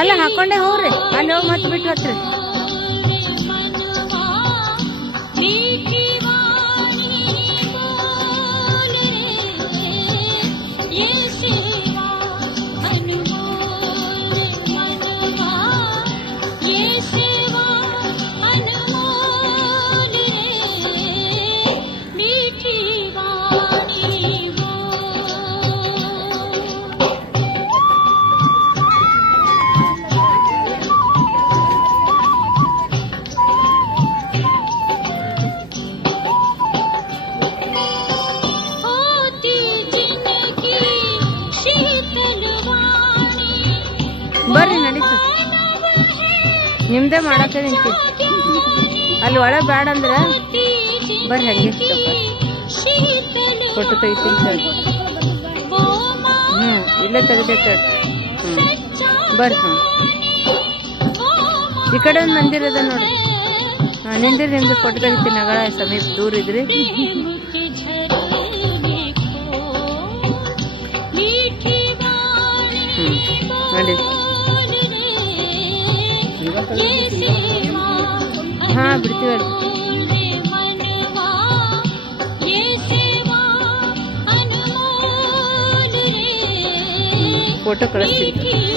ಅಲ್ಲ ಹಾಕೊಂಡೆ ಹೋಗ್ರಿ ಅಲ್ಲಿ ಹೋಗಿ ಮತ್ತೆ ಬಿಟ್ಟು ಹತ್ರಿ ನಿಮ್ಮದೇ ಮಾಡೋಕ್ಕ ನಿಂತಿ ಅಲ್ಲಿ ಒಳ ಬ್ಯಾಡಂದ್ರೆ ಬರ್ರಿ ಹಾಗೆ ಕೊಟ್ಟು ತೆಗಿತೀನಿ ಸರ್ ಹ್ಞೂ ಇಲ್ಲೇ ತೆಗ್ದೇ ಸರ್ ಹ್ಞೂ ಬರ್ರಿ ಹಾಂ ಈ ಕಡೆ ಒಂದು ಮಂದಿರದ ನೋಡಿ ಹಾಂ ನಿಂದಿರು ನಿಮ್ದು ಕೊಟ್ಟು ತೆಗಿತೀನಿ ಅಗಳ ಸಮೀಪ ಇದ್ರಿ हा बिल्कुल फोटो क्राफी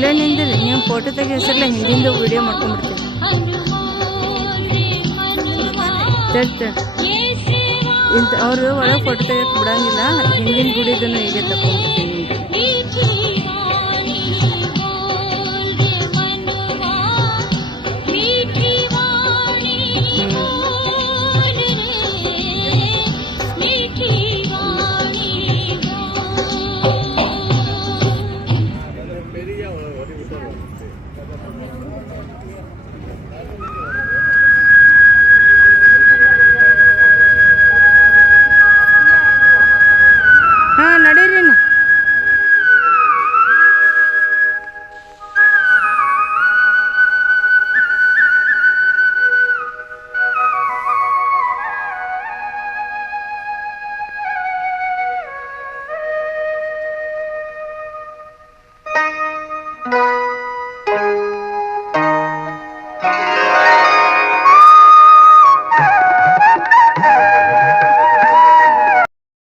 ಇಲ್ಲೇನಿಂದಿರಿ ನೀವು ಫೋಟೋ ತೆಗೆ ಹೆಸರಲ್ಲ ಹಿಂದಿಂದ ವಿಡಿಯೋ ಮಾಡ್ಕೊಂಡ್ಬಿಡ್ತೀನಿ ಇಂಥ ಅವರು ಒಳಗೆ ಫೋಟೋ ತೆಗೆಯೋಕೆ ಬಿಡಂಗಿಲ್ಲ ಹಿಂದಿನ ಗುಡಿದನ್ನು ಹೀಗೆ ತಗೊಂಡ್ಬಿಡ್ತೀನಿ